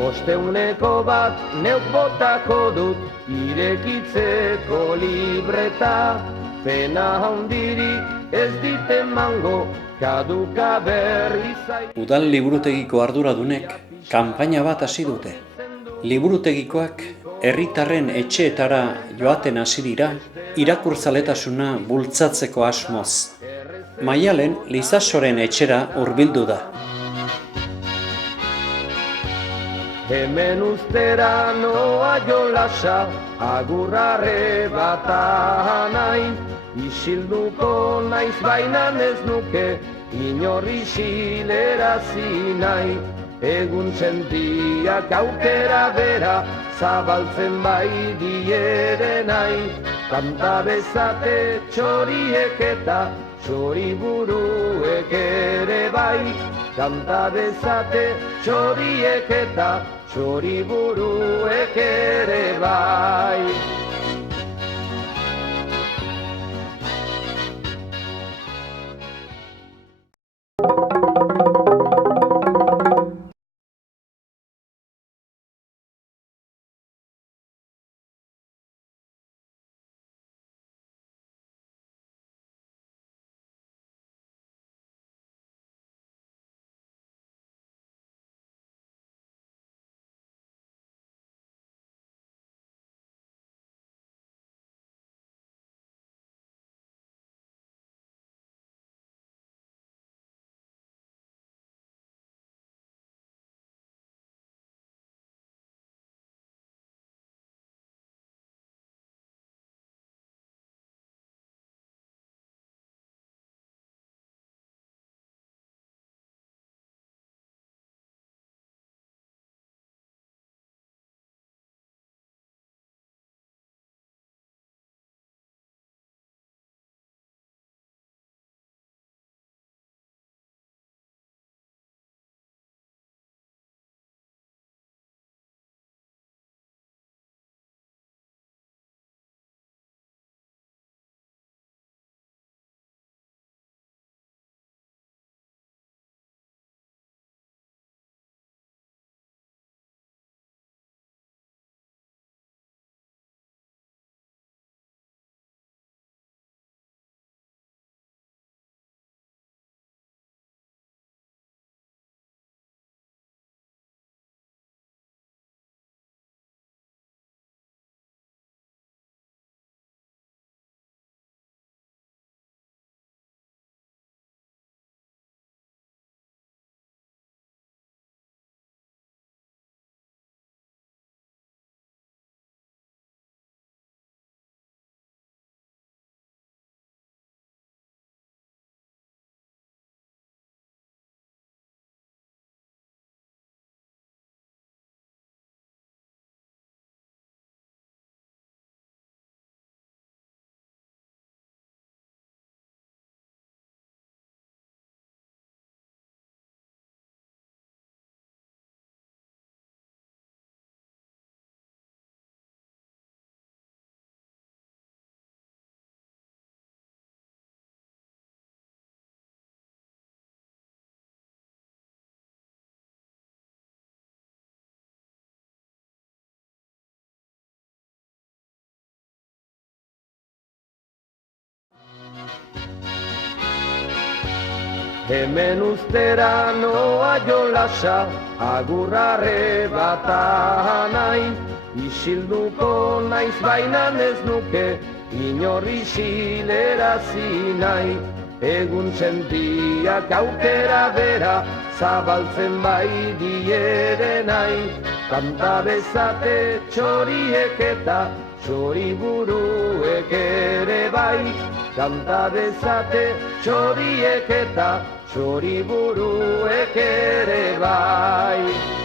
Bosteuneko bat neuk botako dut, irekitzeko libreta, pena handirik ez diten mango, kaduka berri zait. Udal liburutegiko arduradunek kanpaina bat hasi dute. Liburutegikoak herritarren etxeetara joaten hasi dira, irakurtzaletasuna bultzatzeko asmoz. Maialen Lizasoren etxera hurbildu da. Hemen ustera noa jolasa, agurrare bata nahi, isilduko naiz bainan ez nuke, inorri xilerazi nahi. Egun txentiak aukera bera, zabaltzen bai diere nahi, kanta bezate txoriek eta txoriburuek ere bai, kanta bezate txoriek eta txoriburuek ere bai. Hemen ustera noa jolasa, agurrare bata nahi, isilduko naiz bainan ez nuke, inorri xilerazi nahi. Egun txentiak aukera bera, zabaltzen bai diere nahi, kanta bezate txoriek eta txoriburuek ere bai, kanta bezate txoriek eta txoriburuek ere bai.